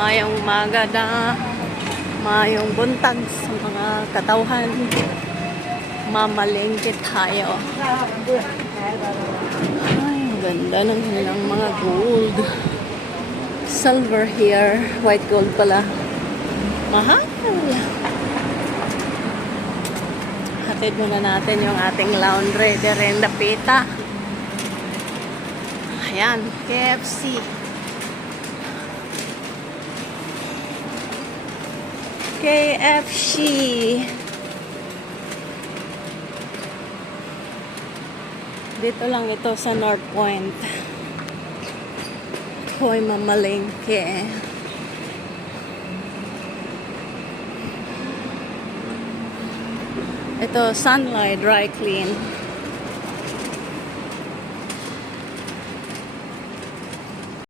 Mayong umaga na mayong buntag sa mga katawhan. Mamalengke tayo. Ay, ang ganda ng kanilang mga gold. Silver here. White gold pala. Mahal. Hatid muna natin yung ating laundry. Derenda Pita. Ayan, KFC. KFC. Dito lang ito sa North Point. Hoy, mamalengke. Ito, Sunlight Dry Clean.